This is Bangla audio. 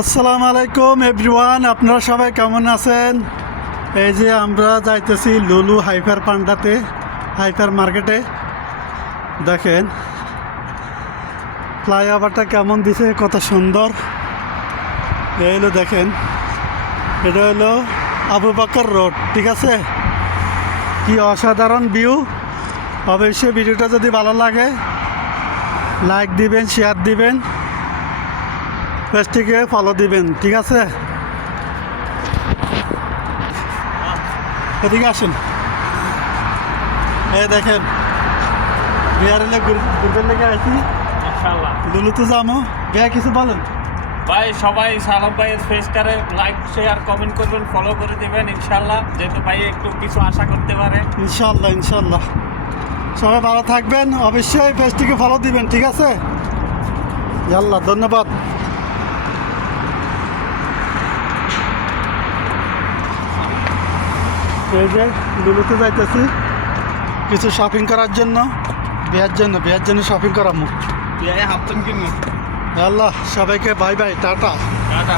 আসসালামু আলাইকুম এভরিওয়ান, আপনারা সবাই কেমন আছেন? এই যে আমরা যাইতেছি লুলু হাইপার পান্ডাতে, হাইপার মার্কেটে। দেখেন ফ্লাইওভারটা কেমন দিছে, কত সুন্দর। এই হলো দেখেন, এটা হলো আবু বকর রোড, ঠিক আছে? কি অসাধারণ ভিউ। অবশ্যই ভিডিওটা যদি ভালো লাগে লাইক দিবেন, শেয়ার দিবেন, পেজটিকে ফলো দিবেন, ঠিক আছে? এদিকে আসুন। এই দেখেন বিহারে ঘুরবেন লেগে আছি, ইনশাআল্লাহ। লুলুতে যাবো। বিয়া কিছু বলেন ভাই সবাই সালাম ভাইয়ের ফেসটারে লাইক শেয়ার কমেন্ট করবেন, ফলো করে দিবেন ইনশাআল্লাহ, যেহেতু ভাই একটু কিছু আশা করতে পারে। ইনশাল্লাহ ইনশাল্লাহ। সবাই ভালো থাকবেন, অবশ্যই পেজটিকে ফলো দিবেন, ঠিক আছে? আল্লাহ ধন্যবাদ। এই যে লুলুতে যাইতেছি কিছু শপিং করার জন্য, বিয়ের জন্য শপিং করাবো। তুই হাফতন কিনবো। আল্লাহ সবাইকে বাই বাই, টাটা। টাটা।